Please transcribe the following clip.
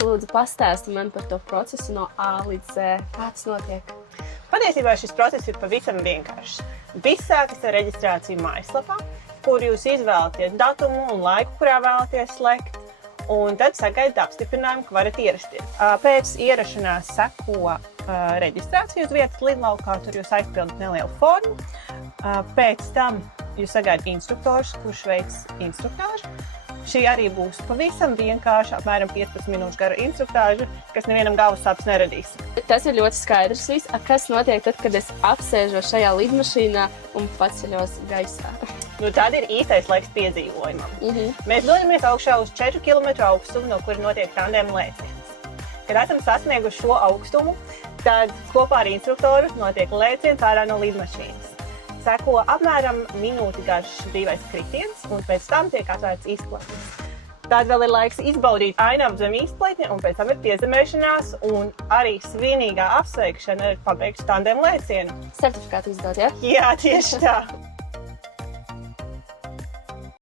Lūdzu, pastāsti man par to procesu no A līdz Z. Kā tas notiek? Patiesībā šis process ir pavisam vienkāršs. Viss sākas ar reģistrāciju mājaslapā, kur jūs izvēlaties datumu un laiku, kurā vēlaties slēgt, un tad sagaidat apstiprinājumu, ka varat ierasties. Pēc ierašanās seko reģistrācija uz vietas lidlaukā, tur jūs aizpildat nelielu formu. Pēc tam jūs sagaidat instruktors, kurš veic instruktāžu. Šī arī būs pavisam vienkārša, apmēram 15 minūšu gara instruktāža, kas nevienam galvas sāpes neradīs. Tas ir ļoti skaidrs viss. Kas notiek tad, kad es apsēžos šajā lidmašīnā un paceļos gaisā? Tad ir īstais laiks piedzīvojumam. Mēs dodamies augšā uz 4 km augstumu, no kura notiek tandēma lēciens. Kad esam sasnieguši šo augstumu, tad kopā ar instruktoru notiek lēciens ārā no lidmašīnas. Seko apmēram minūti garš brīvais kritiens, un pēc tam tiek atvērts izpletnes. Tad vēl ir laiks izbaudīt ainavu zem izpletņa, un pēc tam ir piezemēšanās, un arī svinīgā apsveikšana ir pabeigts tandēma lēcienu. Certifikātu izdot, ja? Jā, tieši tā.